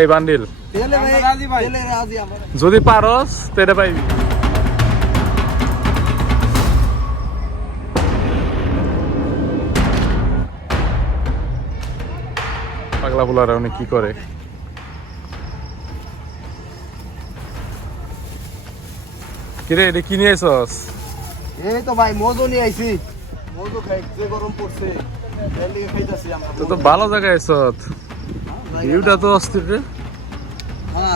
এই বান্ডিল। তেলে ভাই রাজি ভাই। তেলে রাজি আমরা। যদি পারস তেরে পাইবি। পাগলা পোলারা উনি কি করে? কিরে এটা কি নিয়ে আইসস এই তো ভাই মজু নিয়ে আইছি। মজু খাই যে গরম পড়ছে এর খাইতাছি আমরা। তো তো ভালো জায়গায় আইসত ভিউটা তো অস্থির রে। হ্যাঁ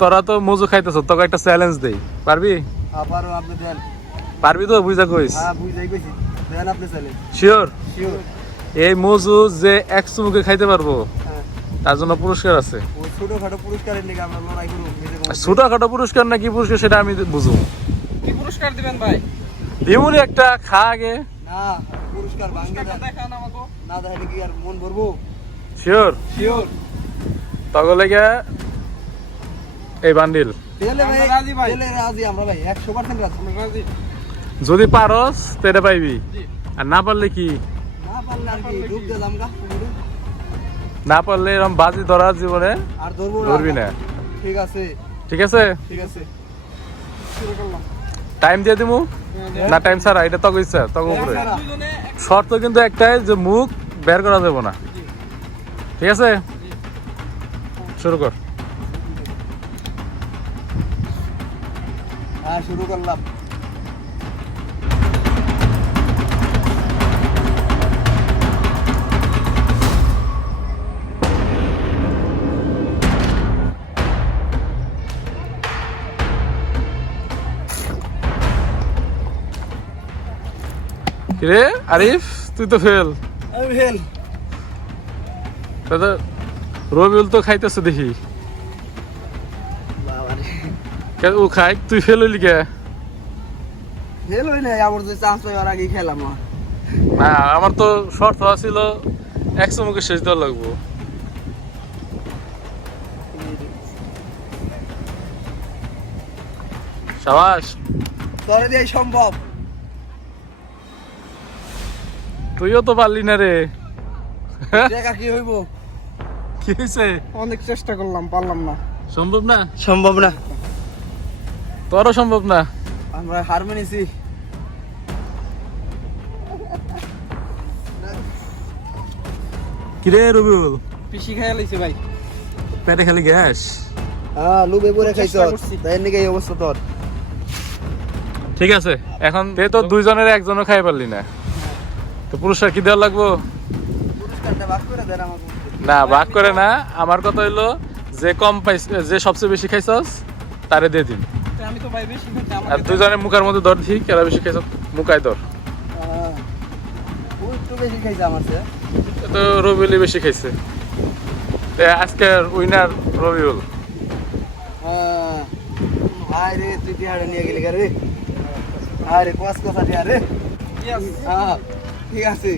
তোরা তো মজু খাইতেছ তোকে একটা চ্যালেঞ্জ দেই। পারবি? পারবি তো বুঝা কইস। হ্যাঁ বুঝাই কইছি। দেন আপনি চাইলে শিওর শিওর এই মজু যে এক চুমুকে খাইতে পারব হ্যাঁ। তার জন্য পুরস্কার আছে। ছোটখাটো পুরস্কার নাকি পুরস্কার সেটা আমি বুঝব। কি পুরস্কার দিবেন ভাই? দিমুনি একটা খা আগে। না পুরস্কার ভাঙ্গে দেখান আমাকে। না দেখলে কি আর মন ভরবো? শিওর শিওর তগলে গে এই বান্ডিল তেলে ভাই আমরা রাজি ভাই। তেলে রাজি আমরা ভাই 100% রাজি। আমরা রাজি। যদি পারস তেরে পাইবি। আর না পারলে কি? না পারলে এরকম বাজি ধরা জীবনে আর ধরবো না। ঠিক আছে। ঠিক আছে? টাইম দিয়ে দিমু? না টাইম ছাড়া এটা তক ইচ্ছা তক উপরে। শর্ত কিন্তু একটাই যে মুখ বের করা যাবে না। ঠিক আছে? শুরু কর। হ্যাঁ শুরু করলাম। রে আরিফ তুই তো ফেল আমি ফেল দাদা রবিউল তো খাইতেছে দেখি। ও খাই তুই ফেল হইলি কে? ফেল হই নাই আমার যে চান্স খেলাম না আমার তো শর্ত ছিল একশো মুখে শেষ দেওয়া লাগবো। সাবাস। তোরে দিয়ে সম্ভব। তুইও তো পারলি না রে। দেখা কি হইব। কি হয়েছে অনেক চেষ্টা করলাম পারলাম না। সম্ভব না? সম্ভব না। তোরও সম্ভব না? আমরা হার মেনেছি। কিরে রবিউল? পিসি খাইয়া লইছে ভাই। পেটে খালি গ্যাস? হ্যাঁ লুবে পরে খাইছ। চেষ্টা করছি। তাই নাকি এই অবস্থা তোর। ঠিক আছে এখন তে তো দুইজনের একজনও খাই পারলি না তো পুরস্কার কি দেওয়া লাগবো? পুরস্কারটা ভাগ করে দেন আমাকে। না ভাগ করে না। আমার কথা হইল যে কম পাইছ যে সবচেয়ে বেশি খাইছস তারে দিয়ে দিন। আমি তো ভাই বেশি খাইতে আর আমাকে দুজনের মুখের মধ্যে ধর দিই কেরা বেশি খাইছ মুখায় এ তো রবিউলই বেশি খাইছে। তে আজকের উইনার রবিউল। রে তুই টিয়ারে নিয়ে গেলি রে? আয় রে কস কথা টিয়া রে? ঠিক আছে?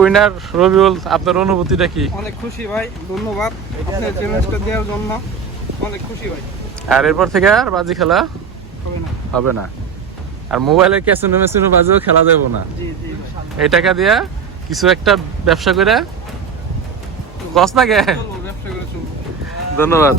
উইনার রবিউল আপনার অনুভূতিটা কি? অনেক খুশি ভাই ধন্যবাদ। আপনার চ্যালেঞ্জটা দেওয়ার জন্য অনেক খুশি ভাই। আর এরপর থেকে আর বাজি খেলা হবে না। হবে না। আর মোবাইলের ক্যাসিনো মেসিনো বাজেও খেলা যাব না। এই টাকা দিয়া কিছু একটা ব্যবসা করে গছ না চলবো ধন্যবাদ।